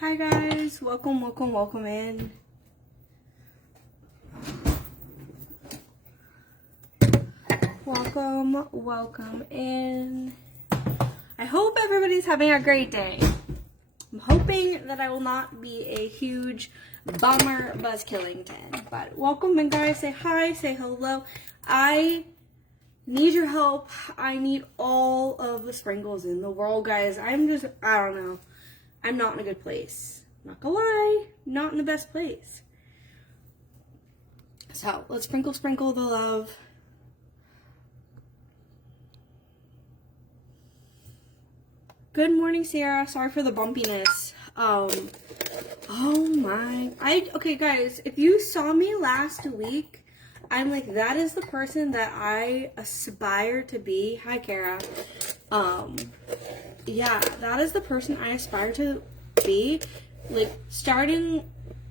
Hi guys, welcome in. Welcome in. I hope everybody's having a great day. I'm hoping that I will not be a huge bummer Buzzkillington, but welcome in guys, say hi, say hello. I need your help. I need all of the sprinkles in the world, guys. I don't know. I'm not in a good place. Not gonna lie, not in the best place. So let's sprinkle the love. Good morning, Sarah. Sorry for the bumpiness. Okay guys, if you saw me last week, I'm like, that is the person that I aspire to be. Hi, Kara. Yeah, that is the person I aspire to be. Like, starting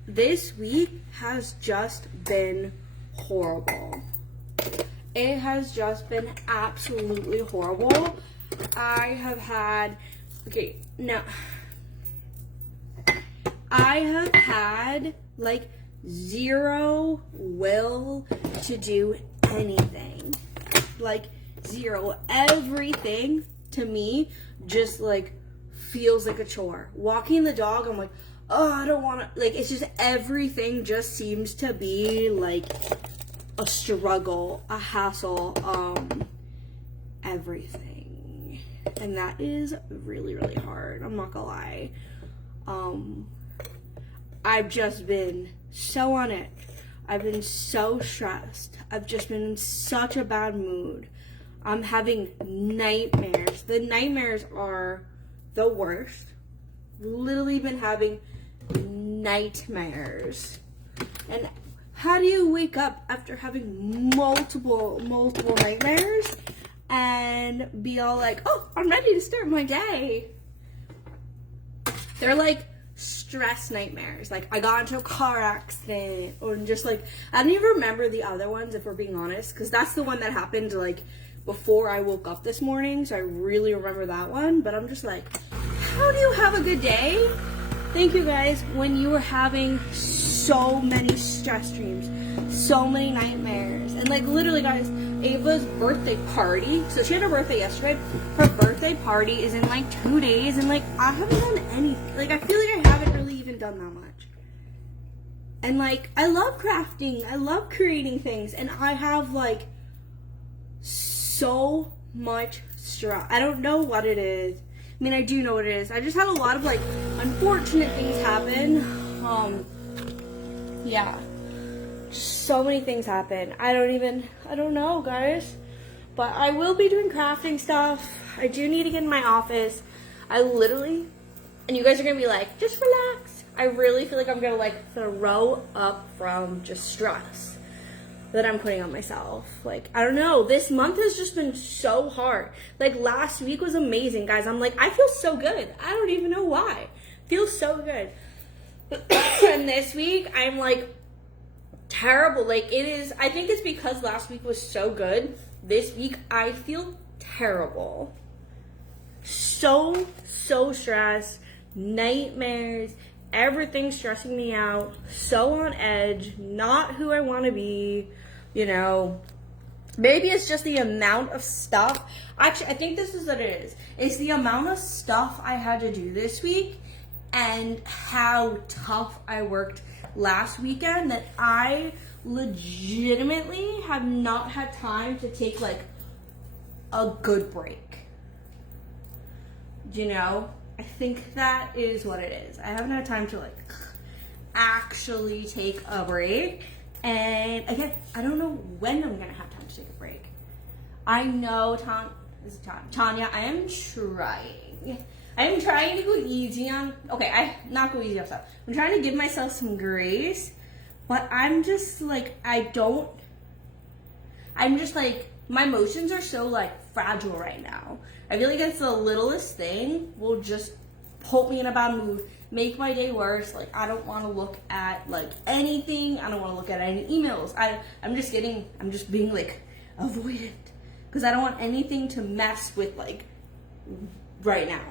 this week has just been horrible. It has just been absolutely horrible. I have had, like, zero will to do anything. Like, zero. Everything to me just like feels like a chore. Walking the dog, I'm like, oh, I don't want to, like, it's just everything just seems to be like a struggle, a hassle, everything. And that is really, really hard. I'm not gonna lie. I've just been so on it. I've been so stressed. I've just been in such a bad mood. I'm having nightmares. The nightmares are the worst. Literally been having nightmares. And how do you wake up after having multiple nightmares and be all like, oh, I'm ready to start my day? They're like stress nightmares. Like, I got into a car accident, or just like, I don't even remember the other ones, if we're being honest, because that's the one that happened like before I woke up this morning, so I really remember that one. But I'm just like, how do you have a good day? Thank you guys. When you were having so many stress dreams, so many nightmares, and like literally guys, Ava's birthday party, so she had her birthday yesterday, her birthday party is in like 2 days, and like I haven't done anything. Like, I feel like I haven't really even done that much. And like, I love crafting, I love creating things, and I have like so much stress. I don't know what it is. I mean, I do know what it is. I just had a lot of like unfortunate things happen. Yeah. Just so many things happen. I don't know, guys. But I will be doing crafting stuff. I do need to get in my office. I literally, and you guys are gonna be like, just relax. I really feel like I'm gonna like throw up from just stress that I'm putting on myself. Like, I don't know, this month has just been so hard. Like, last week was amazing, guys. I'm like, I feel so good. I don't even know why. Feels so good. And this week, I'm like, terrible. Like, it is, I think it's because last week was so good. This week, I feel terrible. So stressed. Nightmares. Everything's stressing me out, so on edge, not who I want to be, you know. Maybe it's just the amount of stuff. Actually, I think this is what it is. It's the amount of stuff I had to do this week and how tough I worked last weekend that I legitimately have not had time to take like a good break. You know? I think that is what it is. I haven't had time to like actually take a break. And again, I don't know when I'm gonna have time to take a break. I know Tanya, I am trying. I am trying to go easy on, not go easy on stuff. I'm trying to give myself some grace, but I'm just like, my emotions are so like fragile right now. I feel like it's the littlest thing will just put me in a bad mood, make my day worse. Like, I don't want to look at like anything. I don't want to look at any emails. I'm just being like avoidant because I don't want anything to mess with like right now.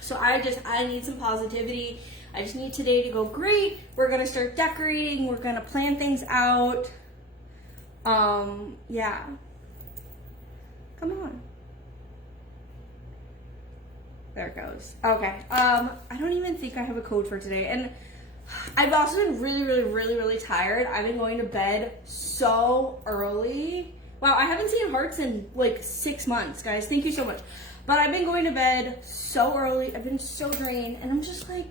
So I need some positivity. I just need today to go great. We're gonna start decorating. We're gonna plan things out. Yeah. Come on. There it goes. Okay. I don't even think I have a code for today. And I've also been really tired. I've been going to bed so early. Wow, I haven't seen hearts in like 6 months, guys. Thank you so much. But I've been going to bed so early. I've been so drained. And I'm just like,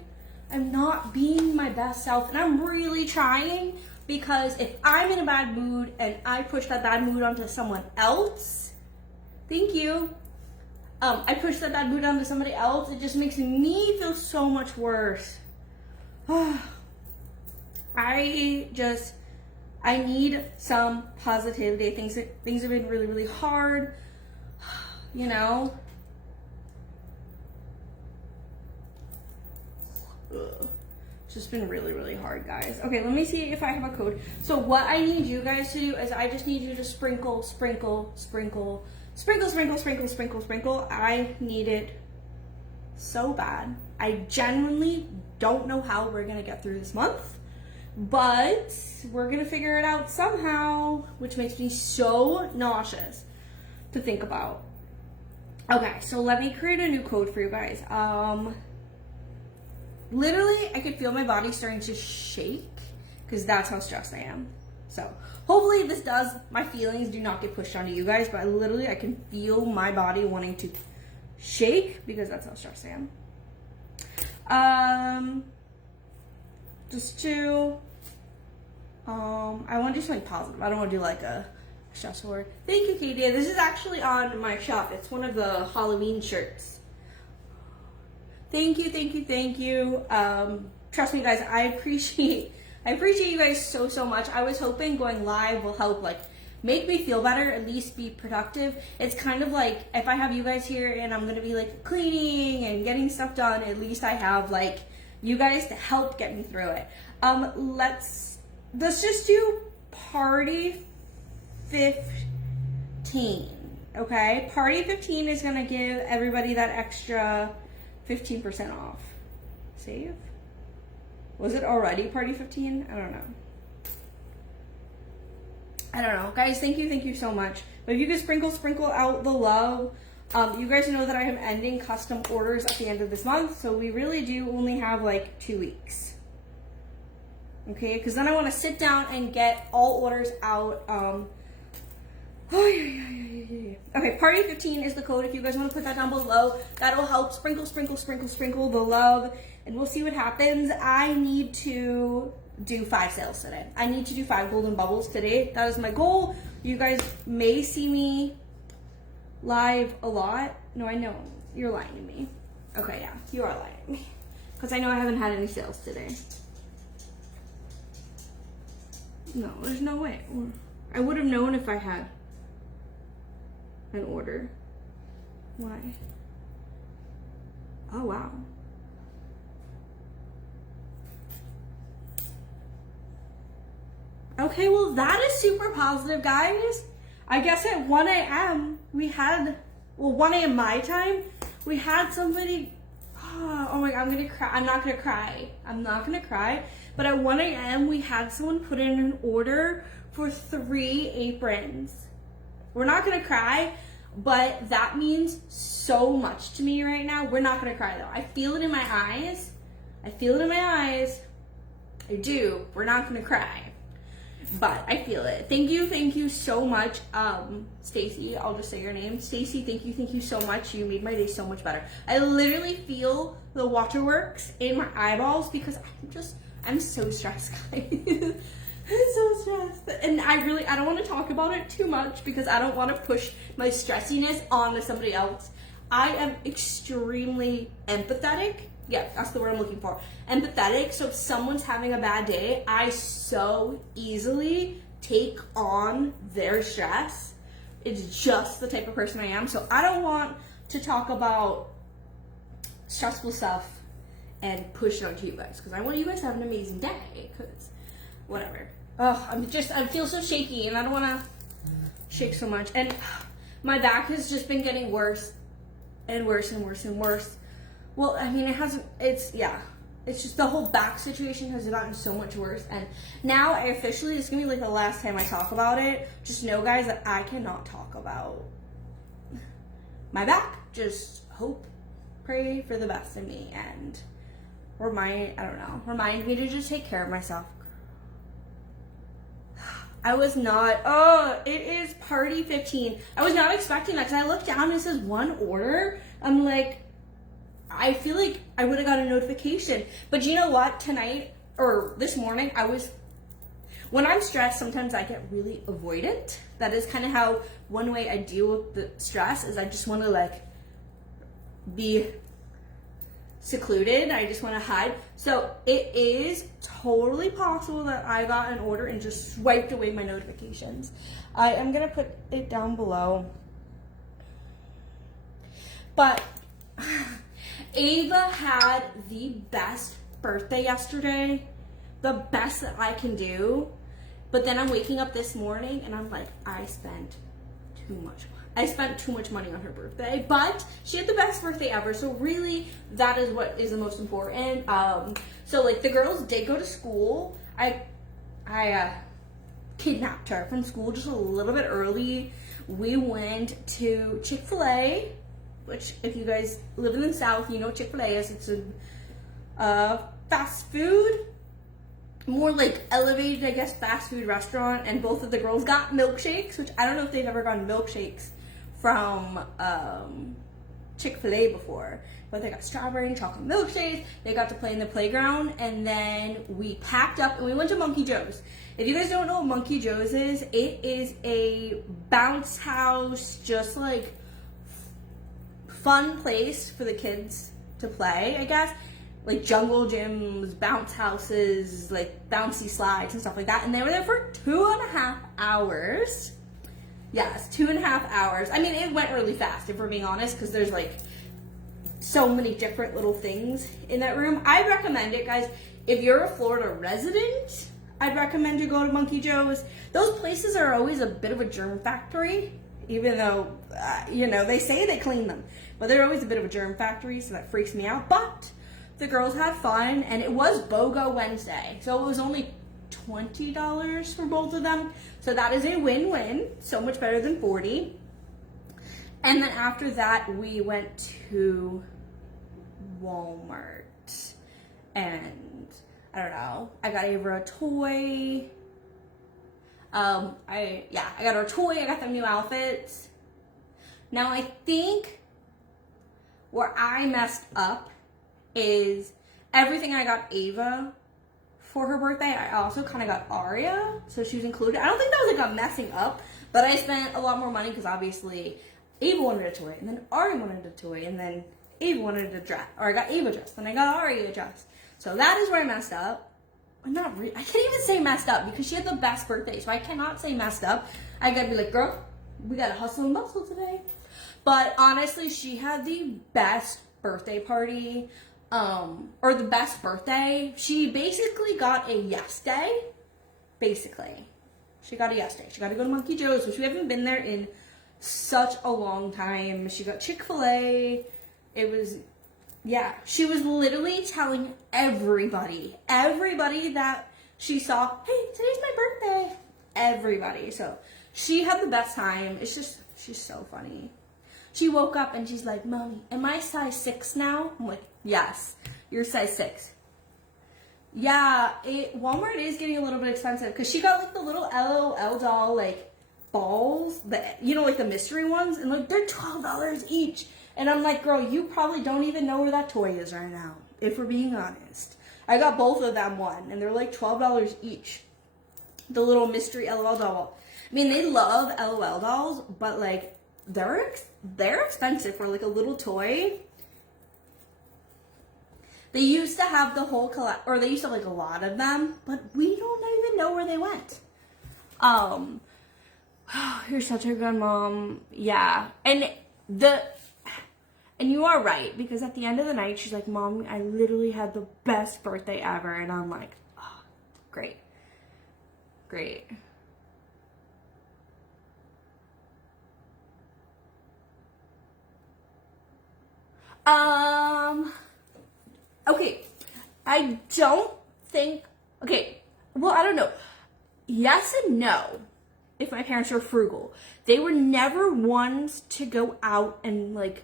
I'm not being my best self. And I'm really trying, because if I'm in a bad mood and I push that bad mood onto someone else, thank you. I push that bad mood onto somebody else, it just makes me feel so much worse. I need some positivity. Things have been really hard, you know. It's just been really hard, guys. Okay, let me see if I have a code. So what I need you guys to do is I just need you to sprinkle. I need it so bad. I genuinely don't know how we're gonna get through this month, but we're gonna figure it out somehow, which makes me so nauseous to think about. Okay, so let me create a new code for you guys. Literally, I could feel my body starting to shake because that's how stressed I am. So hopefully my feelings do not get pushed onto you guys, but I can feel my body wanting to shake because that's how stressed I am. I want to do something positive. I don't want to do like a stressful word. Thank you, Katie. This is actually on my shop. It's one of the Halloween shirts. Thank you. Trust me, guys, I appreciate you guys so much. I was hoping going live will help, like, make me feel better, at least be productive. It's kind of like, if I have you guys here and I'm gonna be like cleaning and getting stuff done, at least I have like you guys to help get me through it. Let's just do party 15, okay? Party 15 is gonna give everybody that extra 15% off. Save? Was it already party 15? I don't know. Guys, thank you so much. But if you could sprinkle out the love. You guys know that I am ending custom orders at the end of this month, so we really do only have like 2 weeks. Okay, because then I want to sit down and get all orders out. Okay, party 15 is the code. If you guys want to put that down below, that'll help sprinkle the love, and we'll see what happens. I need to do 5 sales today. I need to do 5 golden bubbles today. That is my goal. You guys may see me live a lot. No, I know you're lying to me. Okay, yeah, you are lying to me, because I know I haven't had any sales today. No, there's no way. I would have known if I had an order. Why? Oh, wow. Okay, well, that is super positive, guys. I guess at 1 a.m. we had, 1 a.m. my time, we had somebody, oh my God, I'm gonna cry. I'm not gonna cry. But at 1 a.m. we had someone put in an order for 3 aprons. We're not gonna cry, but that means so much to me right now. We're not gonna cry though. I feel it in my eyes. I do. We're not gonna cry, but I feel it. Thank you so much, Stacy. I'll just say your name. Stacy, thank you so much. You made my day so much better. I literally feel the waterworks in my eyeballs because I'm so stressed, guys. I'm so stressed. And I don't want to talk about it too much because I don't want to push my stressiness onto somebody else. I am extremely empathetic. Yeah, that's the word I'm looking for. Empathetic. So if someone's having a bad day, I so easily take on their stress. It's just the type of person I am. So I don't want to talk about stressful stuff and push it onto you guys because I want you guys to have an amazing day. Because whatever. Oh, I feel so shaky and I don't want to shake so much. And my back has just been getting worse and worse. well, I mean, it hasn't, yeah. It's just the whole back situation has gotten so much worse. And now I officially, it's going to be like the last time I talk about it. Just know, guys, that I cannot talk about my back. Just hope, pray for the best in me. And remind me to just take care of myself. I was not, it is party 15. I was not expecting that because I looked down and it says 1 order. I'm like, I feel like I would have got a notification. But you know what? Tonight, or this morning, when I'm stressed, sometimes I get really avoidant. That is kind of how, one way I deal with the stress is I just want to like be secluded. I just want to hide. So it is totally possible that I got an order and just swiped away my notifications. I am going to put it down below. But Ava had the best birthday yesterday. The best that I can do. But then I'm waking up this morning and I'm like, I spent too much money on her birthday, but she had the best birthday ever. So really, that is what is the most important. So like the girls did go to school. I kidnapped her from school just a little bit early. We went to Chick-fil-A, which if you guys live in the South, you know what Chick-fil-A is. It's a fast food, more like elevated, I guess, fast food restaurant. And both of the girls got milkshakes, which I don't know if they've ever gotten milkshakes from Chick-fil-A before, but they got strawberry and chocolate milkshakes. They got to play in the playground, and then we packed up and we went to Monkey Joe's. If you guys don't know what Monkey Joe's is, it is a bounce house, just like fun place for the kids to play, I guess. Like jungle gyms, bounce houses, like bouncy slides and stuff like that. And they were there for 2.5 hours. Yes, 2.5 hours. I mean, it went really fast, if we're being honest, because there's like so many different little things in that room. I recommend it, guys. If you're a Florida resident, I'd recommend you go to Monkey Joe's. Those places are always a bit of a germ factory, even though, they say they clean them. But they're always a bit of a germ factory, so that freaks me out. But the girls had fun, and it was BOGO Wednesday. So it was only $20 for both of them. So that is a win-win. So much better than $40. And then after that, we went to Walmart. And I don't know, I got Ava a toy. I got her a toy. I got them new outfits. Now I think where I messed up is everything I got Ava for her birthday, I also kind of got Aria, so she was included. I don't think that was like a messing up, but I spent a lot more money because obviously Ava wanted a toy, and then Aria wanted a toy, and then Ava wanted a dress, or I got Ava a dress, then I got Aria a dress. So that is where I messed up. I can't even say messed up because she had the best birthday, so I cannot say messed up. I gotta be like, girl, we gotta hustle and bustle today. But honestly, she had the best birthday party. Or the best birthday. She basically got a yes day. She got a yes day. She got to go to Monkey Joe's, which we haven't been there in such a long time. She got Chick-fil-A. She was literally telling everybody that she saw, hey, today's my birthday. Everybody. So she had the best time. She's so funny. She woke up and she's like, Mommy, am I size 6 now? I'm like, yes, you're size 6. Yeah, Walmart is getting a little bit expensive because she got like the little LOL doll like balls, like the mystery ones, and like they're $12 each. And I'm like, girl, you probably don't even know where that toy is right now, if we're being honest. I got both of them one, and they're like $12 each. The little mystery LOL doll. I mean, they love LOL dolls, but like they're expensive for like a little toy. They used to have the whole or they used to have like a lot of them, but we don't even know where they went. You're such a good mom. Yeah. And you are right, because at the end of the night, she's like, Mom, I literally had the best birthday ever. And I'm like, oh, great. okay, I don't think, okay, well, I don't know. Yes and no, if my parents were frugal. They were never ones to go out and like,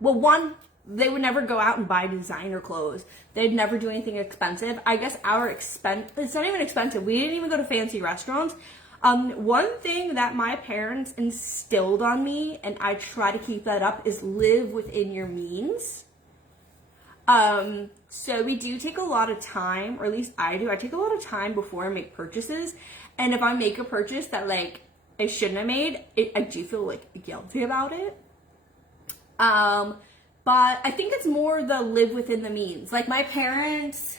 well, one, they would never go out and buy designer clothes. They'd never do anything expensive. I guess our expense, it's not even expensive. We didn't even go to fancy restaurants. One thing that my parents instilled on me, and I try to keep that up, is live within your means. So we do take a lot of time, or at least I do. I take a lot of time before I make purchases. And if I make a purchase that like I shouldn't have made, I do feel like guilty about it. But I think it's more the live within the means. Like my parents,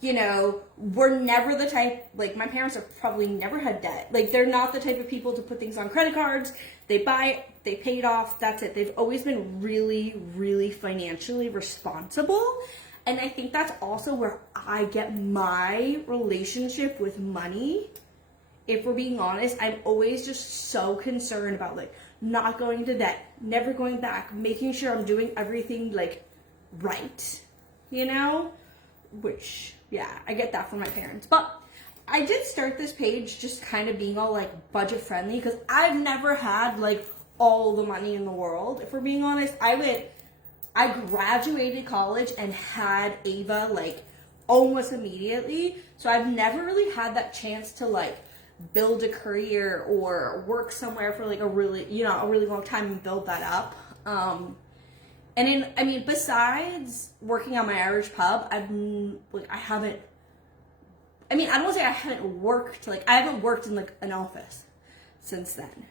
you know, were never the type, like my parents have probably never had debt. Like they're not the type of people to put things on credit cards. They buy, they pay it off, that's it. They've always been really, really financially responsible. And I think that's also where I get my relationship with money. If we're being honest, I'm always just so concerned about like not going into debt, never going back, making sure I'm doing everything like right, you know? Which, yeah, I get that from my parents. But I did start this page just kind of being all like budget friendly because I've never had like all the money in the world. If we're being honest, I graduated college and had Ava like almost immediately. So I've never really had that chance to like build a career or work somewhere for like a really long time and build that up. Besides working on my Irish pub, I don't want to say I haven't worked, like, I haven't worked in, like, an office since then.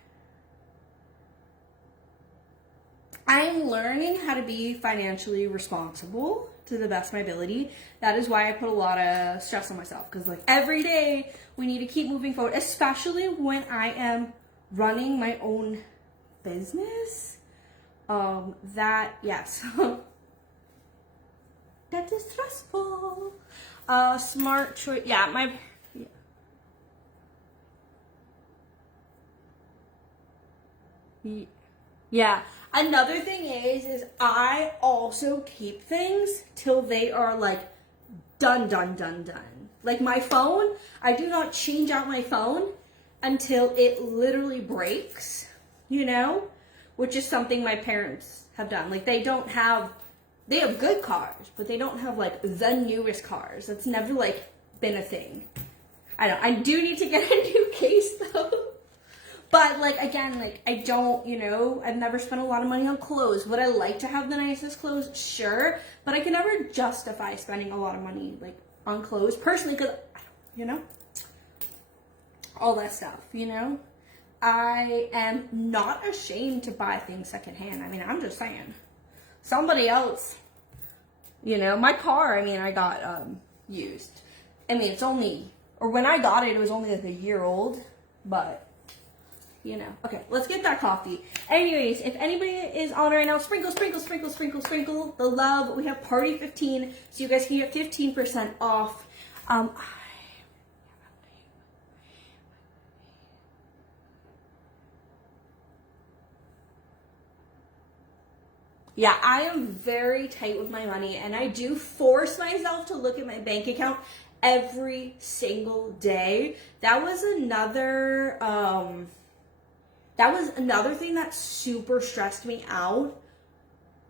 I'm learning how to be financially responsible to the best of my ability. That is why I put a lot of stress on myself, because, like, every day we need to keep moving forward, especially when I am running my own business. Yes. That is stressful. Smart choice. Yeah. Another thing is I also keep things till they are like done. Like my phone, I do not change out my phone until it literally breaks, you know, which is something my parents have done. Like they have good cars, but they don't have like the newest cars. That's never like been a thing. I do need to get a new case though. But like again, like I don't, you know, I've never spent a lot of money on clothes. Would I like to have the nicest clothes? Sure. But I can never justify spending a lot of money like on clothes personally because, you know, all that stuff, you know. I am not ashamed to buy things secondhand. I mean, I'm just saying. Somebody else, you know, my car, I got used. It's only, or when I got it, it was only like a year old, but, you know. Okay, let's get that coffee. Anyways, if anybody is on right now, sprinkle the love. We have Party 15, so you guys can get 15% off. Yeah, I am very tight with my money, and I do force myself to look at my bank account every single day. That was another thing that super stressed me out.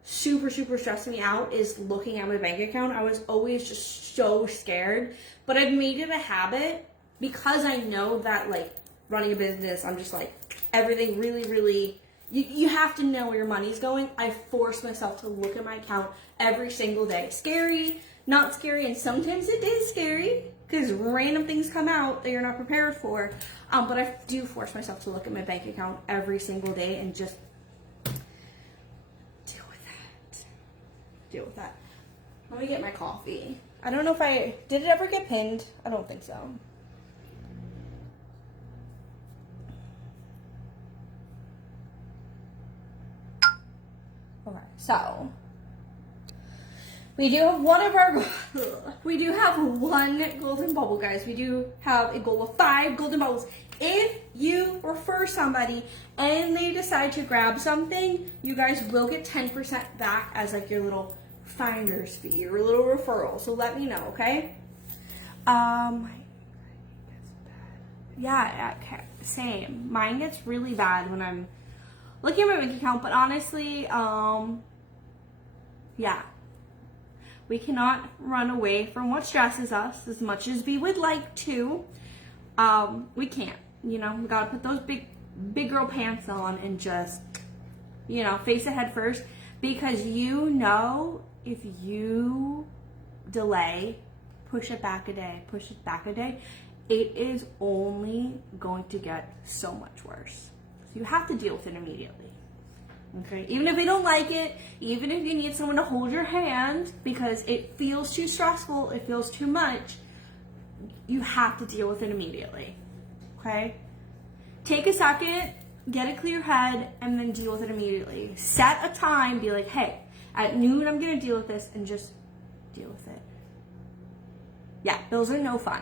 Super stressed me out is looking at my bank account. I was always just so scared, but I've made it a habit because I know that like running a business, I'm just like everything really. You have to know where your money's going. I force myself to look at my account every single day. Scary, not scary, and sometimes it is scary because random things come out that you're not prepared for. But I do force myself to look at my bank account every single day and just deal with that. Let me get my coffee. I don't know if did it ever get pinned? I don't think so. Okay, so we do have one golden bubble, guys. We do have a goal of 5 golden bubbles. If you refer somebody and they decide to grab something, you guys will get 10% back as like your little finder's fee or a little referral. So let me know, okay? Yeah, same. Mine gets really bad when I'm looking at my bank account, but honestly, yeah. We cannot run away from what stresses us as much as we would like to. We can't, you know, we gotta put those big girl pants on and just, you know, face it head first, because you know, if you delay, push it back a day, it is only going to get so much worse. So you have to deal with it immediately. Okay, even if you don't like it, even if you need someone to hold your hand because it feels too stressful, it feels too much, you have to deal with it immediately. Okay? Take a second, get a clear head, and then deal with it immediately. Set a time, be like, hey, at noon I'm gonna deal with this, and just deal with it. Yeah, those are no fun.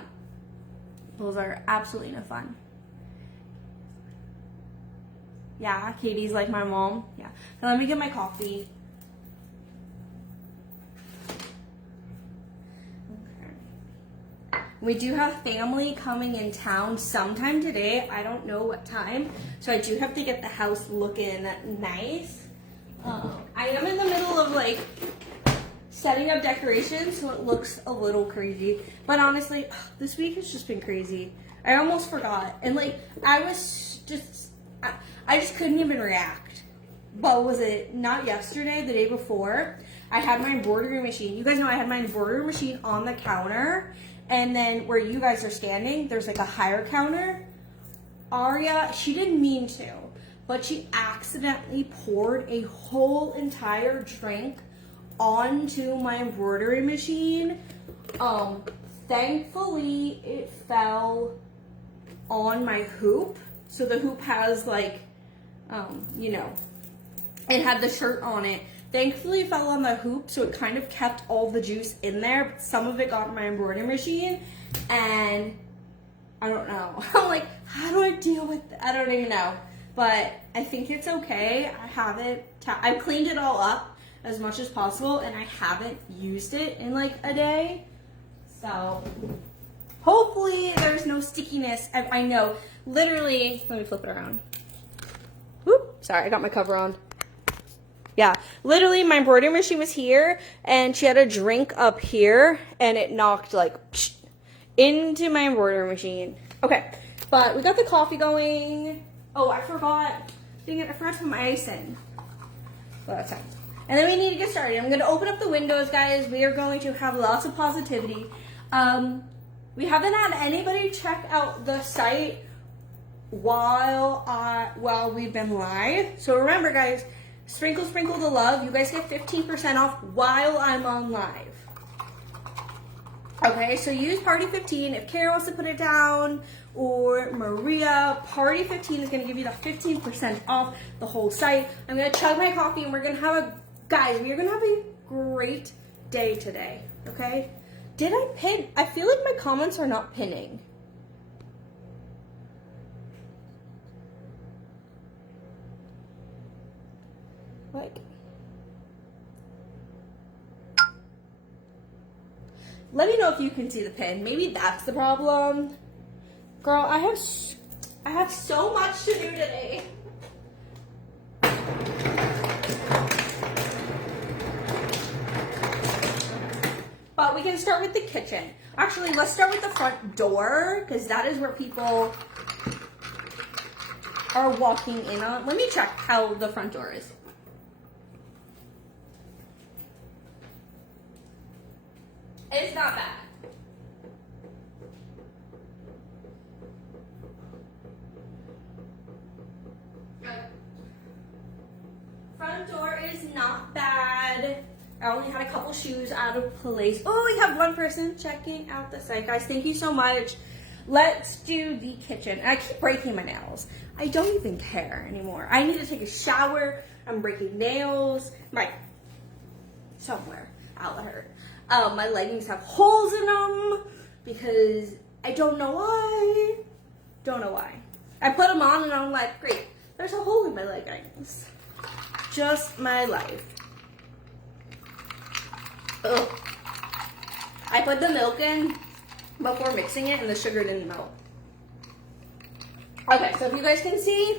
Those are absolutely no fun. Yeah, Katie's like my mom. Yeah. Now let me get my coffee. Okay. We do have family coming in town sometime today. I don't know what time. So I do have to get the house looking nice. I am in the middle of like setting up decorations, so it looks a little crazy. But honestly, this week has just been crazy. I almost forgot. And like, I just couldn't even react. But was it not yesterday, the day before? I had my embroidery machine. You guys know I had my embroidery machine on the counter. And then where you guys are standing, there's like a higher counter. Aria, she didn't mean to, but she accidentally poured a whole entire drink onto my embroidery machine. Thankfully, it fell on my hoop. So the hoop has like, you know, it had the shirt on it. Thankfully, it fell on the hoop, so it kind of kept all the juice in there. But some of it got in my embroidery machine, and I don't know. I'm like, how do I deal with that? I don't even know. But I think it's okay. I haven't, I've cleaned it all up as much as possible, and I haven't used it in like a day. So hopefully there's no stickiness. I know, literally, let me flip it around. Whoop, sorry, I got my cover on. Yeah, literally my embroidery machine was here, and she had a drink up here, and it knocked like into my embroidery machine. Okay, but we got the coffee going. Oh, I forgot. Dang it, I forgot to put my ice in. Well, that's fine. And then we need to get started. I'm going to open up the windows, guys. We are going to have lots of positivity. We haven't had anybody check out the site while we've been live. So remember, guys, sprinkle the love. You guys get 15% off while I'm on live. Okay, so use Party 15 if Kara wants to put it down, or Maria. Party 15 is going to give you the 15% off the whole site. I'm going to chug my coffee, and we're going to have we are going to have a great day today, okay? Did I pin? I feel like my comments are not pinning. Like, let me know if you can see the pin. Maybe that's the problem. Girl, I have so much to do today. But we can start with the kitchen. Actually, let's start with the front door, because that is where people are walking in on. Let me check how the front door is. It's not bad. Front door is not bad. I only had a couple shoes out of place. Oh, we have one person checking out the site. Guys, thank you so much. Let's do the kitchen. And I keep breaking my nails. I don't even care anymore. I need to take a shower. I'm breaking nails. Somewhere. I'll hurt. My leggings have holes in them because I don't know why. Don't know why. I put them on and I'm like, great. There's a hole in my leggings. Just my life. Ugh. I put the milk in before mixing it and the sugar didn't melt. Okay, so if you guys can see,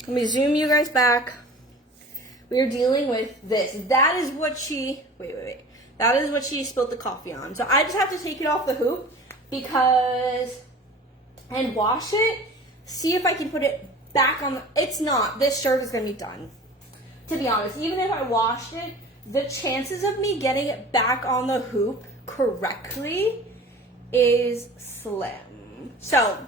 let me zoom you guys back. We are dealing with this. That is what she, wait. That is what she spilled the coffee on. So I just have to take it off the hoop and wash it. See if I can put it back on it's not. This shirt is going to be done. To be honest, even if I washed it, the chances of me getting it back on the hoop correctly is slim. So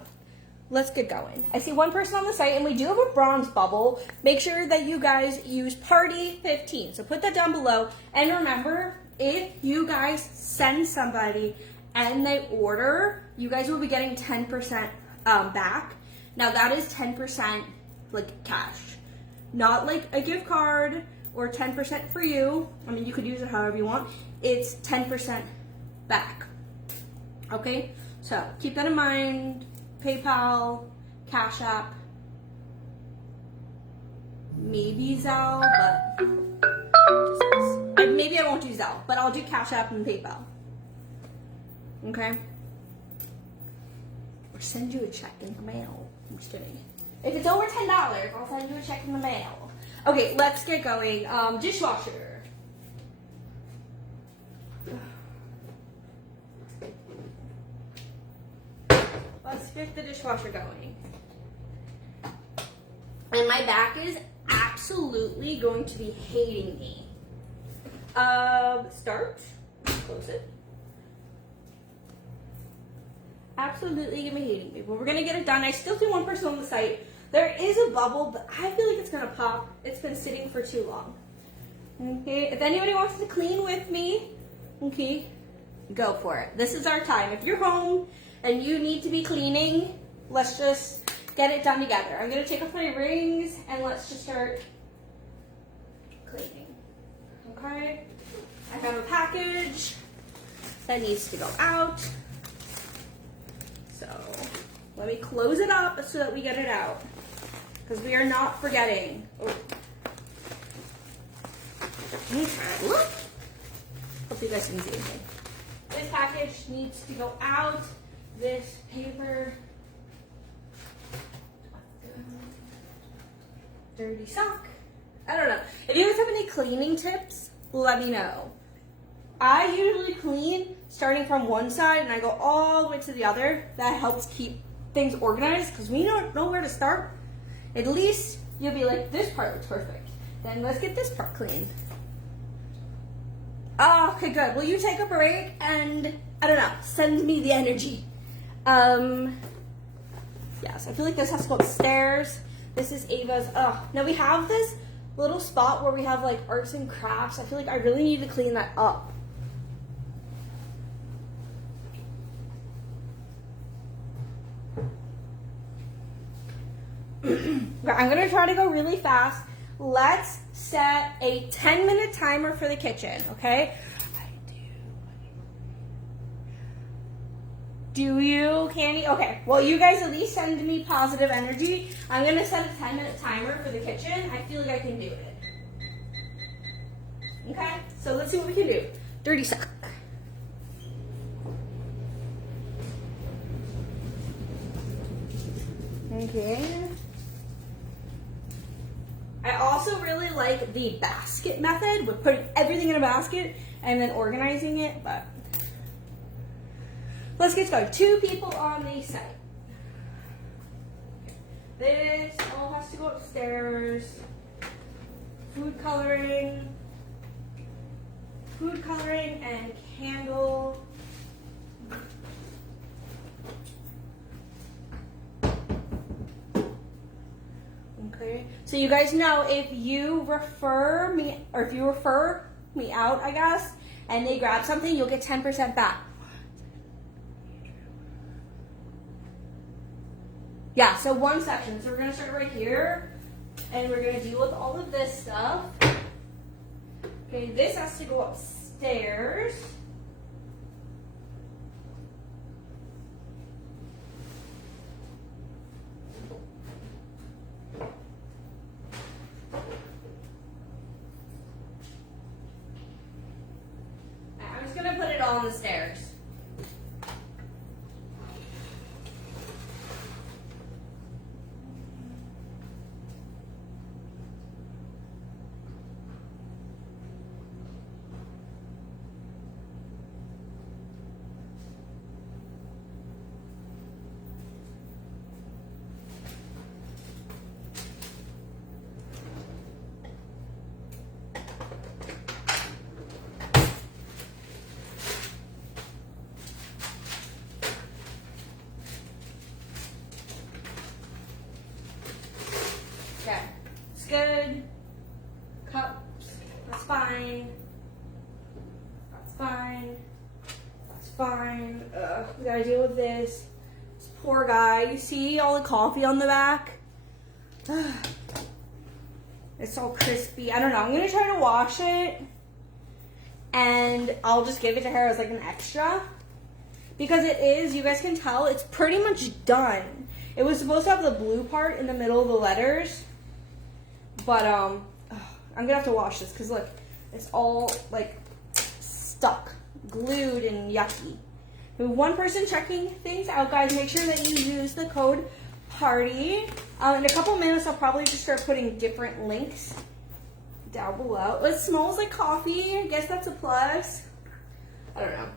let's get going. I see one person on the site, and we do have a bronze bubble. Make sure that you guys use party 15. So put that down below. And remember, if you guys send somebody and they order, you guys will be getting 10% back. Now that is 10% like cash, not like a gift card or 10% for you. I mean, you could use it however you want. It's 10% back. Okay, so keep that in mind. PayPal, Cash App, maybe Zelle, but maybe I won't do Zelle, but I'll do Cash App and PayPal. Okay? Or send you a check in the mail. I'm just kidding. If it's over $10, I'll send you a check in the mail. Okay, let's get going. Dishwasher. Let's get the dishwasher going. And my back is absolutely going to be hating me. Start. Close it. Absolutely gonna be hating me. But we're gonna get it done. I still see one person on the site. There is a bubble, but I feel like it's gonna pop. It's been sitting for too long. Okay, if anybody wants to clean with me, okay, go for it. This is our time. If you're home and you need to be cleaning, let's just get it done together. I'm gonna take off my rings and let's just start cleaning. Okay? I have a package that needs to go out. So let me close it up so that we get it out, because we are not forgetting. Oh. Okay, look. Hope you guys can see anything. This package needs to go out. This paper. Dirty sock. I don't know. If you guys have any cleaning tips, let me know. I usually clean starting from one side and I go all the way to the other. That helps keep things organized, because we don't know where to start. At least you'll be like, this part looks perfect. Then let's get this part clean. Oh, okay, good. Will you take a break and, I don't know, send me the energy? Yes, I feel like this has to go upstairs. This is Ava's. Now we have this little spot where we have like arts and crafts. I feel like I really need to clean that up. I'm gonna try to go really fast. Let's set a 10-minute timer for the kitchen, okay? Do you, Candy? Okay, well, you guys at least send me positive energy. I'm gonna set a 10-minute timer for the kitchen. I feel like I can do it. Okay, so let's see what we can do. Dirty sock. Okay. I also really like the basket method with putting everything in a basket and then organizing it, but let's get started. 2 people on the site. This all has to go upstairs. Food coloring and candle. Okay, so you guys know, if you refer me out, I guess, and they grab something, you'll get 10% back. Yeah, so one section. So we're gonna start right here, and we're gonna deal with all of this stuff. Okay, this has to go upstairs. on the stairs. Okay, it's good. Cups, that's fine. That's fine. That's fine. We gotta deal with this. This poor guy. You see all the coffee on the back? It's all crispy. I don't know. I'm gonna try to wash it, and I'll just give it to her as like an extra. Because it is, you guys can tell, it's pretty much done. It was supposed to have the blue part in the middle of the letters. But, I'm gonna have to wash this because look, it's all like stuck, glued and yucky. We have one person checking things out, guys. Make sure that you use the code PARTY. In a couple minutes, I'll probably just start putting different links down below. It smells like coffee. I guess that's a plus. I don't know.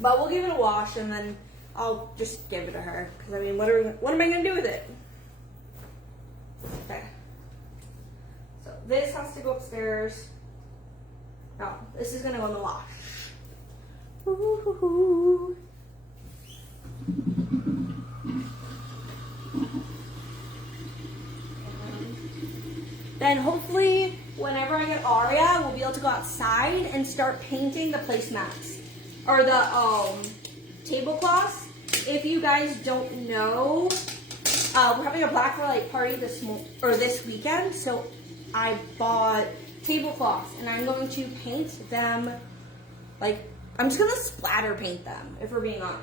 But we'll give it a wash and then I'll just give it to her. Because, I mean, what am I going to do with it? Okay. So this has to go upstairs. No, this is going to go in the wash. Ooh. Then hopefully, whenever I get Aria, we'll be able to go outside and start painting the placemats. Or the tablecloths. If you guys don't know, we're having a Black Friday party this weekend, so I bought tablecloths and I'm going to paint them. Like, I'm just gonna splatter paint them, if we're being honest.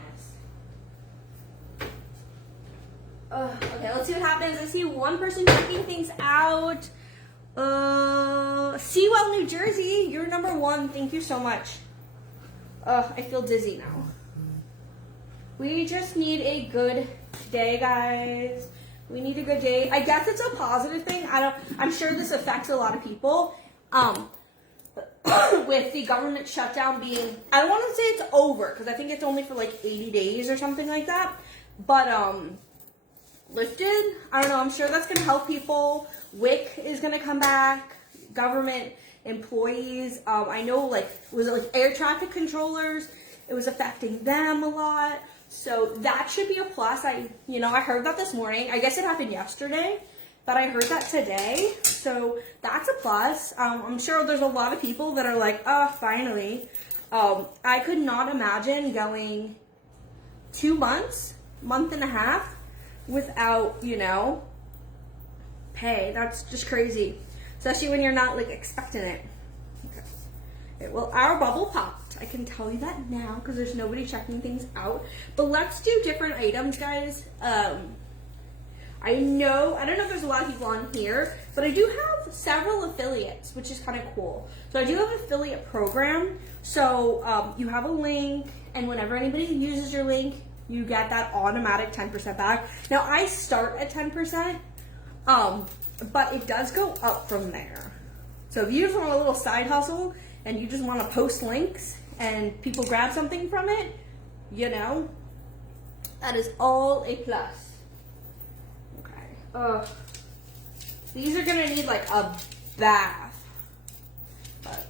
Okay, let's see what happens. I see one person checking things out. Sewell, New Jersey, you're number 1. Thank you so much. I feel dizzy now. We just need a good day, guys. We need a good day. I guess it's a positive thing. I'm sure this affects a lot of people. With the government shutdown being, I don't want to say it's over, because I think it's only for like 80 days or something like that. But, lifted. I don't know. I'm sure that's going to help people. WIC is going to come back. Government employees. I know, like, was it like air traffic controllers? It was affecting them a lot. So that should be a plus. I heard that this morning. I guess it happened yesterday, but I heard that today. So that's a plus. I'm sure there's a lot of people that are like, oh, finally. I could not imagine going 2 months, month and a half without, pay. That's just crazy. Especially when you're not, like, expecting it. Okay. Well, our bubble popped. I can tell you that now because there's nobody checking things out. But let's do different items, guys. I don't know if there's a lot of people on here, but I do have several affiliates, which is kind of cool. So I do have an affiliate program. So you have a link, and whenever anybody uses your link, you get that automatic 10% back. Now, I start at 10%. But it does go up from there. So if you just want a little side hustle and you just want to post links and people grab something from it, that is all a plus. Okay. These are going to need like a bath. But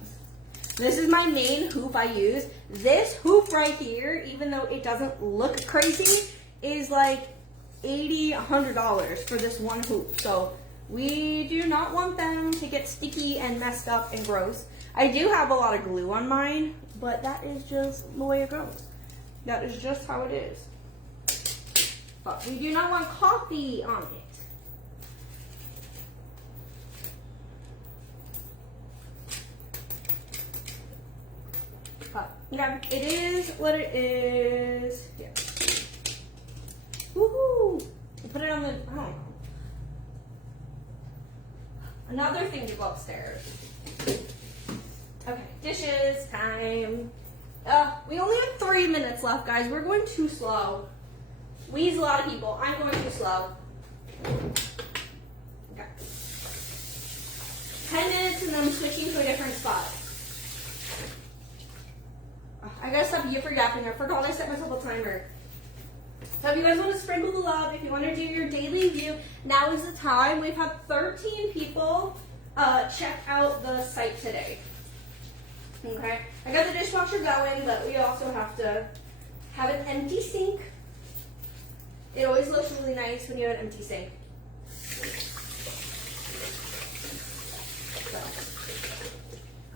this is my main hoop I use. This hoop right here, even though it doesn't look crazy, is like $80, $100 for this one hoop. So we do not want them to get sticky and messed up and gross. I do have a lot of glue on mine, but that is just the way it goes. That is just how it is. But we do not want coffee on it. But yeah, it is what it is. Yeah. Woohoo! Put it on the, I don't know. Another thing to go upstairs. Okay, dishes time. We only have 3 minutes left, guys. We're going too slow. We's a lot of people. I'm going too slow. Okay. 10 minutes and then I'm switching to a different spot. I gotta stop you for yapping. I forgot I set myself a timer. So if you guys want to sprinkle the love, if you want to do your daily view, now is the time. We've had 13 people check out the site today. Okay, I got the dishwasher going, but we also have to have an empty sink. It always looks really nice when you have an empty sink. So.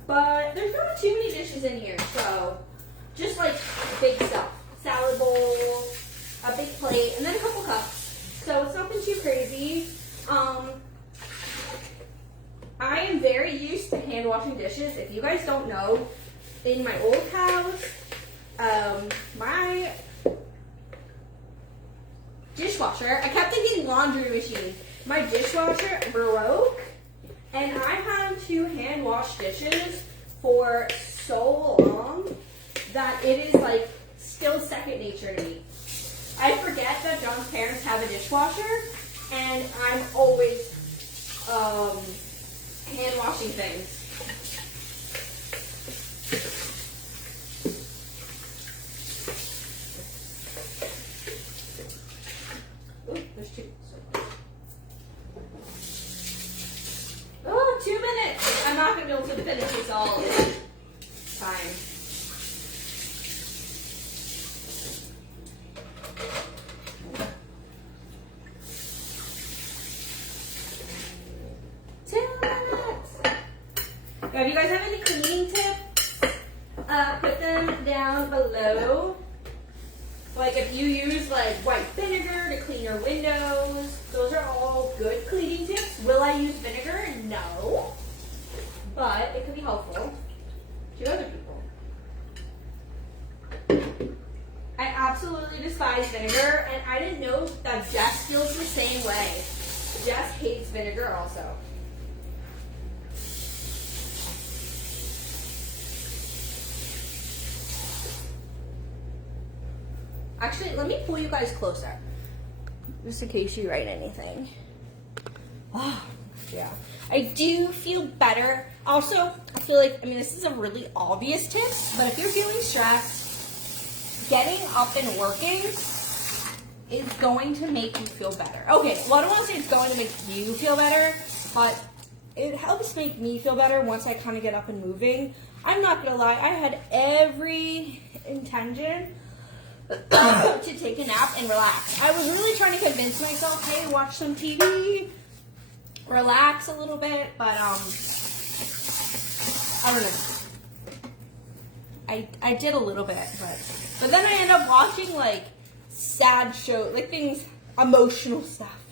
But there's not too many dishes in here, so just like big stuff. Salad bowl, a big plate, and then a couple cups. So it's nothing too crazy. I am very used to hand washing dishes. If you guys don't know, in my old house, my dishwasher, I kept thinking laundry machine. My dishwasher broke, and I had to hand wash dishes for so long that it is like still second nature to me. I forget that John's parents have a dishwasher, and I'm always hand washing things. Oh, there's two. Oh, 2 minutes. I'm not going to be able to finish this all in time. If you guys have any cleaning tips, put them down below. Like if you use like white vinegar to clean your windows, those are all good cleaning tips. Will I use vinegar? No. But it could be helpful to other people. I absolutely despise vinegar, and I didn't know that Jess feels the same way. Jess hates vinegar also. Actually, let me pull you guys closer, just in case you write anything. Oh, yeah. I do feel better. Also, I feel like, I mean, this is a really obvious tip, but if you're feeling stressed, getting up and working is going to make you feel better. Okay, well, I don't want to say it's going to make you feel better, but it helps make me feel better once I kind of get up and moving. I'm not going to lie, I had every intention to take a nap and relax. I was really trying to convince myself, hey, watch some TV, relax a little bit, but I don't know. I did a little bit, but then I ended up watching like sad shows, like things, emotional stuff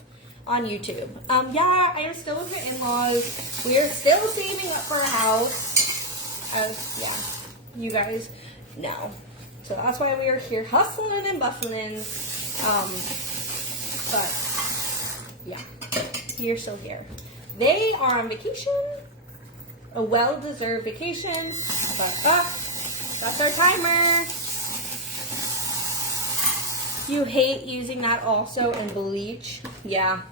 on YouTube. Yeah, I am still with my in-laws. We are still saving up for a house, as yeah, you guys know. So that's why we are here hustling and bustling. But yeah, we're still here. They are on vacation, a well-deserved vacation, but that's our timer. You hate using that also in bleach? Yeah.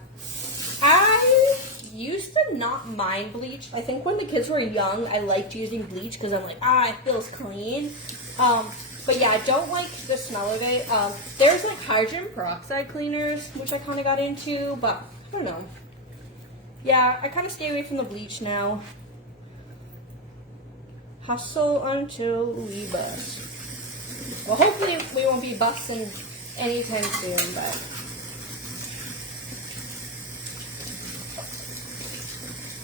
I used to not mind bleach. I think when the kids were young, I liked using bleach because I'm like, it feels clean. But yeah, I don't like the smell of it. There's like hydrogen peroxide cleaners, which I kind of got into, but I don't know. Yeah, I kind of stay away from the bleach now. Hustle until we bust. Well, hopefully we won't be busting anytime soon, but.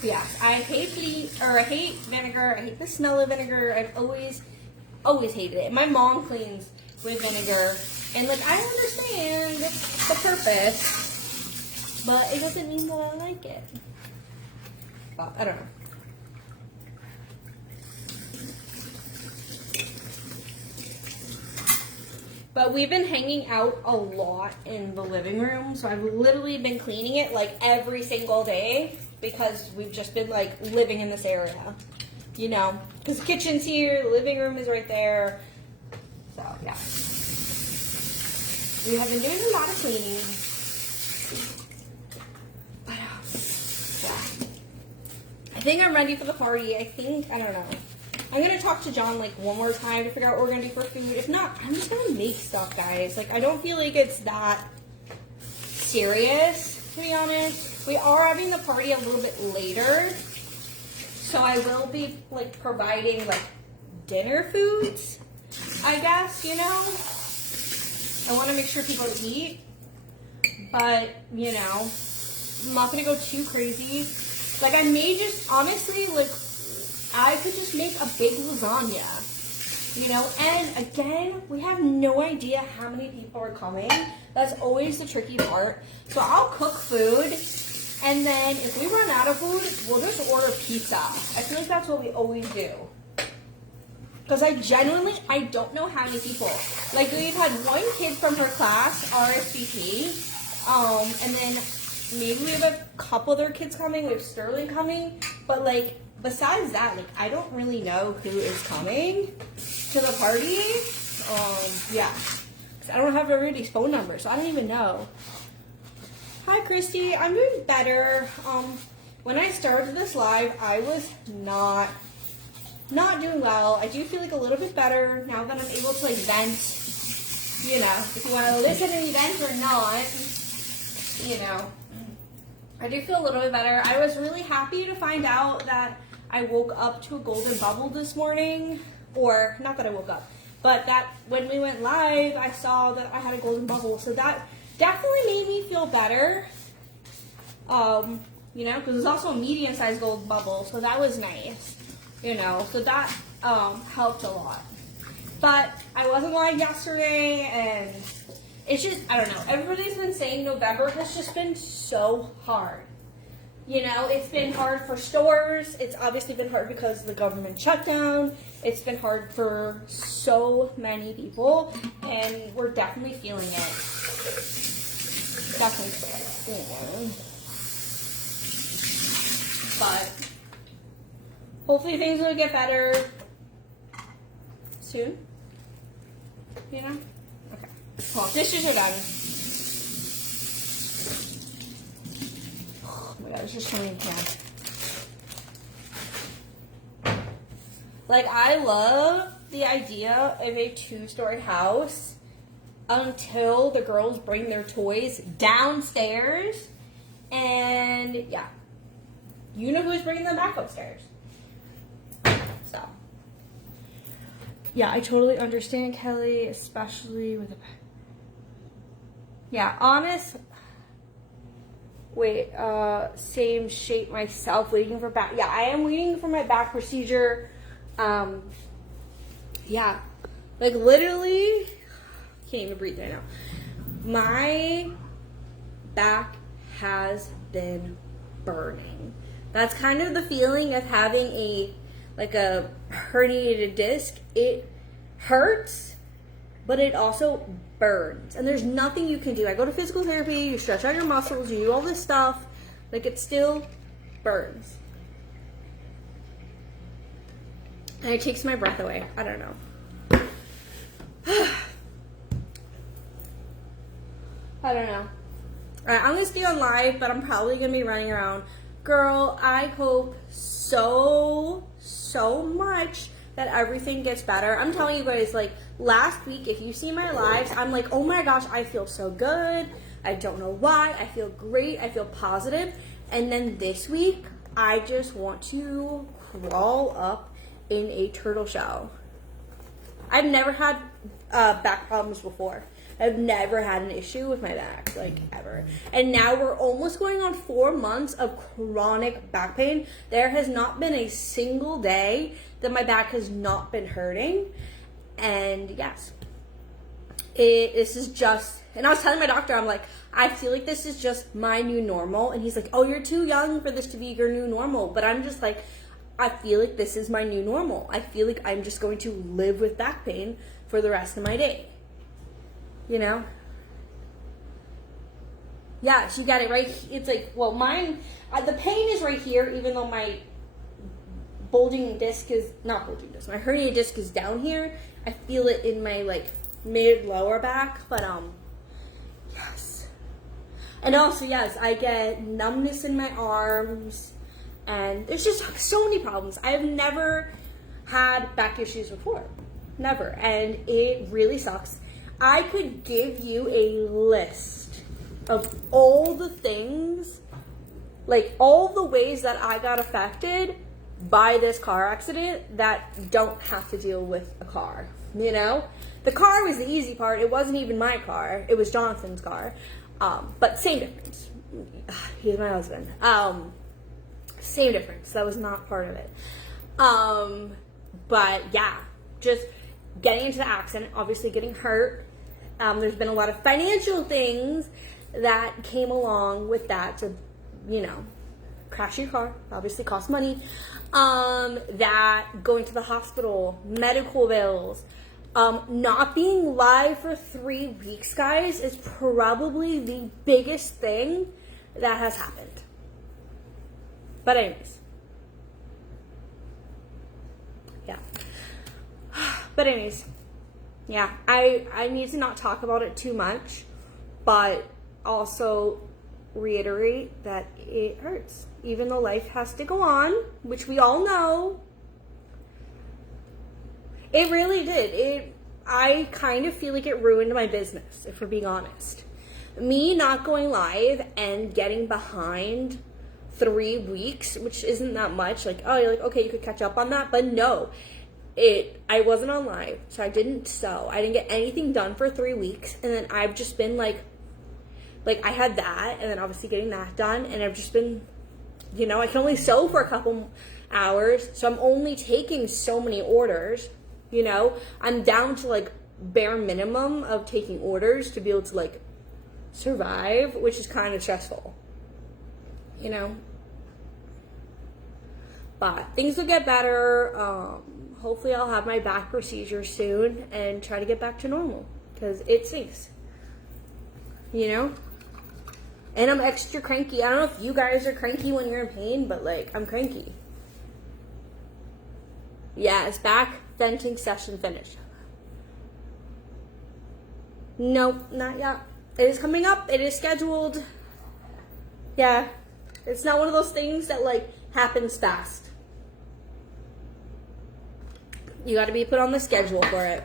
Yeah, I hate bleach, or I hate vinegar. I hate the smell of vinegar. I've always hated it. My mom cleans with vinegar, and like I understand the purpose, but it doesn't mean that I like it. Well, I don't know. But we've been hanging out a lot in the living room, so I've literally been cleaning it like every single day because we've just been like living in this area. You know, because the kitchen's here, the living room is right there. So, yeah. We have been doing a lot of cleaning. But, yeah. I think I'm ready for the party. I don't know. I'm going to talk to John, like, one more time to figure out what we're going to do for food. If not, I'm just going to make stuff, guys. Like, I don't feel like it's that serious, to be honest. We are having the party a little bit later. So I will be, like, providing, like, dinner foods, I guess, you know? I want to make sure people eat. But, you know, I'm not going to go too crazy. Like, I may just, honestly, like, I could just make a big lasagna, you know? And, again, we have no idea how many people are coming. That's always the tricky part. So I'll cook food, and then if we run out of food, we'll just order pizza. I feel like that's what we always do. Because I don't know how many people. Like, we've had one kid from her class, RSVP, and then maybe we have a couple other kids coming. We have Sterling coming, but, like, besides that, like, I don't really know who is coming to the party. Yeah. I don't have everybody's phone number, so I don't even know. Hi, Christy. I'm doing better. When I started this live, I was not doing well. I do feel like a little bit better now that I'm able to, like, vent. You know, if you want to listen to me vent or not, you know. I do feel a little bit better. I was really happy to find out that I woke up to a golden bubble this morning. Or, not that I woke up, but that when we went live, I saw that I had a golden bubble. So that definitely made me feel better. You know, because it's also a medium-sized golden bubble, so that was nice. You know, so that helped a lot. But I wasn't live yesterday, and it's just, I don't know. Everybody's been saying November has just been so hard. You know, it's been hard for stores. It's obviously been hard because of the government shutdown. It's been hard for so many people, and we're definitely feeling it. Definitely feeling it. But hopefully things will get better soon. You know? Okay. Well, dishes are done. Oh my god, it's just so many cans. Like, I love the idea of a 2-story house until the girls bring their toys downstairs. And, yeah. You know who's bringing them back upstairs. So. Yeah, I totally understand, Kelly, especially with the... Yeah, honest... Wait, same shape myself, waiting for back... Yeah, I am waiting for my back procedure. Yeah. Like, literally... Can't even breathe right now. My back has been burning. That's kind of the feeling of having a herniated disc. It hurts, but it also burns. And there's nothing you can do. I go to physical therapy, you stretch out your muscles, you do all this stuff. Like, it still burns. And it takes my breath away. I don't know. I don't know. Alright, I'm going to stay on live, but I'm probably going to be running around. Girl, I hope so much that everything gets better. I'm telling you guys, like, last week, if you see my lives, I'm like, oh my gosh, I feel so good. I don't know why. I feel great. I feel positive. And then this week, I just want to crawl up in a turtle shell. I've never had back problems before. I've never had an issue with my back, like, ever. And now we're almost going on 4 months of chronic back pain. There has not been a single day that my back has not been hurting. And yes, this is just, and I was telling my doctor, I'm like, I feel like this is just my new normal. And he's like, oh, you're too young for this to be your new normal. But I'm just like, I feel like this is my new normal. I feel like I'm just going to live with back pain for the rest of my day. You know? Yeah, so you got it right. It's like, well, mine, the pain is right here, even though my bulging disc is, not bulging disc, my herniated disc is down here. I feel it in my like mid lower back, but yes. And also, yes, I get numbness in my arms, and there's just so many problems. I've never had back issues before. Never. And it really sucks. I could give you a list of all the things, like all the ways that I got affected by this car accident that don't have to deal with a car, you know? The car was the easy part. It wasn't even my car. It was Jonathan's car. But same difference. He's my husband. Same difference. That was not part of it. But yeah, just getting into the accident, obviously getting hurt. There's been a lot of financial things that came along with that to, you know, crash your car, obviously costs money. That going to the hospital, medical bills, not being live for 3 weeks, guys, is probably the biggest thing that has happened. But anyways. Yeah. But anyways. Yeah. I need to not talk about it too much, but also reiterate that it hurts. Even though life has to go on, which we all know. It really did. I kind of feel like it ruined my business, if we're being honest. Me not going live and getting behind 3 weeks, which isn't that much. Like, oh, you're like, okay, you could catch up on that. But no, I wasn't on live, so I didn't sew. I didn't get anything done for 3 weeks. And then I've just been like I had that, and then obviously getting that done. And I've just been, you know, I can only sew for a couple hours. So I'm only taking so many orders. You know, I'm down to like bare minimum of taking orders to be able to like survive, which is kind of stressful, you know, but things will get better. Hopefully I'll have my back procedure soon and try to get back to normal, because it stinks, you know, and I'm extra cranky. I don't know if you guys are cranky when you're in pain, but like I'm cranky. Yeah, it's back. Venting session finished. Nope, not yet. It is coming up. It is scheduled. Yeah, it's not one of those things that like happens fast. You got to be put on the schedule for it.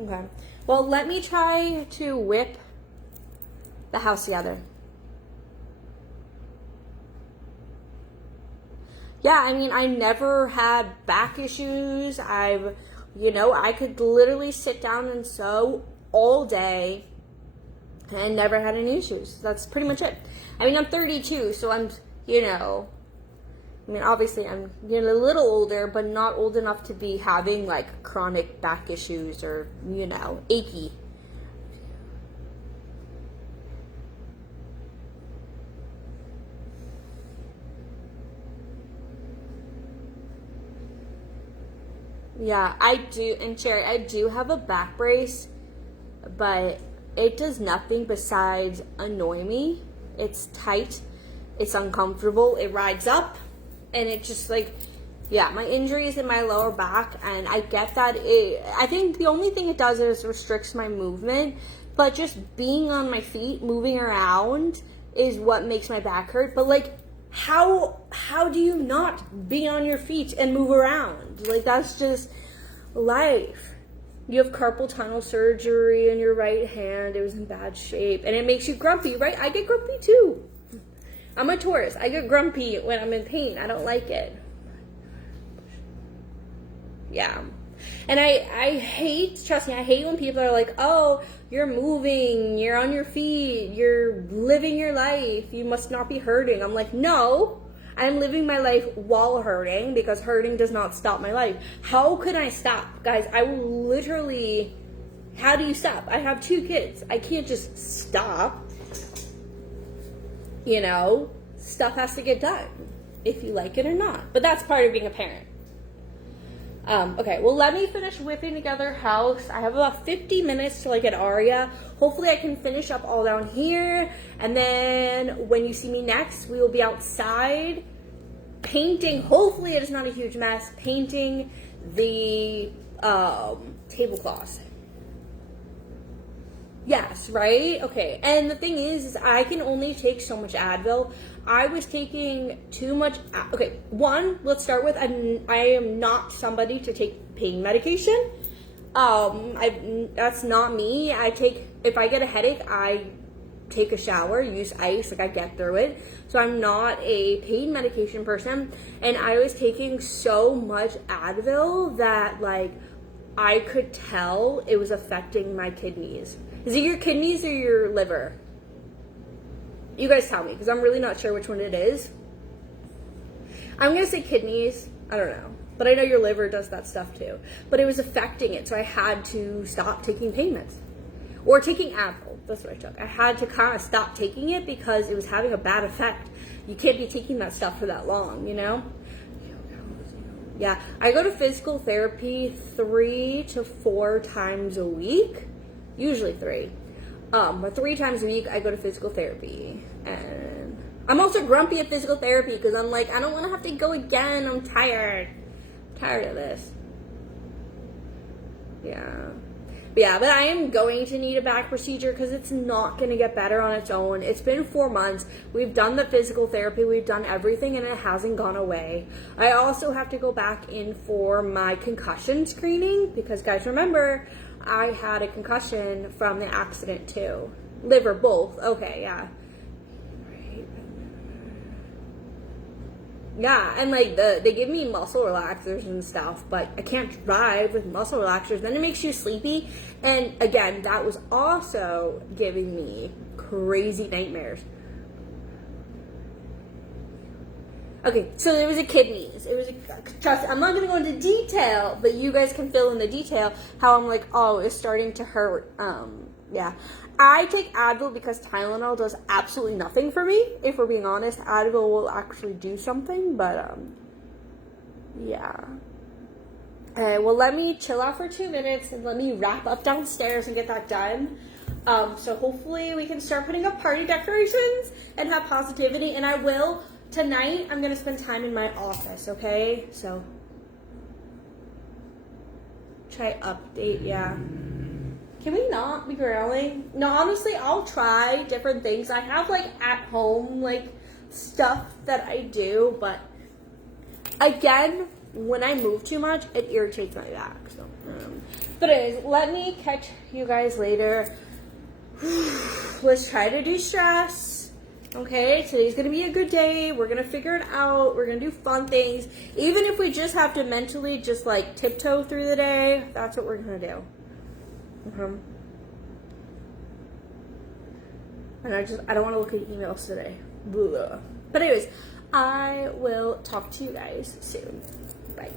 Okay. Well, let me try to whip the house together. Yeah, I mean, I never had back issues. I could literally sit down and sew all day and never had any issues. That's pretty much it. I mean, I'm 32, so I'm, obviously I'm getting a little older, but not old enough to be having like chronic back issues or, achy. Yeah, I do, and Sherry, I do have a back brace, but it does nothing besides annoy me. It's tight, it's uncomfortable, it rides up, and it just like, yeah, my injury is in my lower back, and I get that. I think the only thing it does is restricts my movement, but just being on my feet, moving around, is what makes my back hurt. But like, how do you not be on your feet and move around? Like, that's just life. You have carpal tunnel surgery in your right hand. It was in bad shape, and it makes you grumpy, right? I get grumpy too. I'm a Taurus. I get grumpy when I'm in pain. I don't like it. Yeah. And I hate, trust me, I hate when people are like, oh, you're moving, you're on your feet, you're living your life, you must not be hurting. I'm like, no, I'm living my life while hurting, because hurting does not stop my life. How could I stop? Guys, I will literally, how do you stop? I have 2 kids. I can't just stop. Stuff has to get done, if you like it or not. But that's part of being a parent. Okay, well, let me finish whipping together house. I have about 50 minutes till I get Aria. Hopefully I can finish up all down here, and then when you see me next, we will be outside painting. Hopefully it is not a huge mess. Painting the tablecloths. Yes, right? Okay. And the thing is I can only take so much Advil. I was taking too much. Okay, one, let's start with, I am not somebody to take pain medication. That's not me. If I get a headache, I take a shower, use ice, like I get through it. So I'm not a pain medication person. And I was taking so much Advil that like I could tell it was affecting my kidneys. Is it your kidneys or your liver? You guys tell me, because I'm really not sure which one it is. I'm going to say kidneys. I don't know. But I know your liver does that stuff too. But it was affecting it, so I had to stop taking pain meds. Or taking Advil. That's what I took. I had to kind of stop taking it because it was having a bad effect. You can't be taking that stuff for that long, you know? Yeah, I go to physical therapy 3 to 4 times a week. Usually 3. But 3 times a week I go to physical therapy. And I'm also grumpy at physical therapy because I'm like, I don't want to have to go again. I'm tired. I'm tired of this. Yeah, but I am going to need a back procedure because it's not going to get better on its own. It's been 4 months. We've done the physical therapy. We've done everything, and it hasn't gone away. I also have to go back in for my concussion screening because, guys, remember, I had a concussion from the accident, too. Liver, both. Okay, yeah. Yeah, and like they give me muscle relaxers and stuff, but I can't drive with muscle relaxers. Then it makes you sleepy. And again, that was also giving me crazy nightmares. Okay, so there was a kidneys. Trust, I'm not going to go into detail, but you guys can fill in the detail how I'm like, oh, it's starting to hurt. Yeah. I take Advil because Tylenol does absolutely nothing for me. If we're being honest, Advil will actually do something, but yeah. Well, let me chill out for 2 minutes and let me wrap up downstairs and get that done. So hopefully we can start putting up party decorations and have positivity. And I will, tonight, I'm going to spend time in my office, okay? So, try update, yeah. Can we not be growling? No, honestly, I'll try different things. I have, like, at home, like, stuff that I do, but, again, when I move too much, it irritates my back, so, But anyways, let me catch you guys later. Let's try to de-stress, okay? Today's gonna be a good day. We're gonna figure it out. We're gonna do fun things. Even if we just have to mentally just, like, tiptoe through the day, that's what we're gonna do. And I don't want to look at emails today. Blah. But anyways, I will talk to you guys soon. Bye.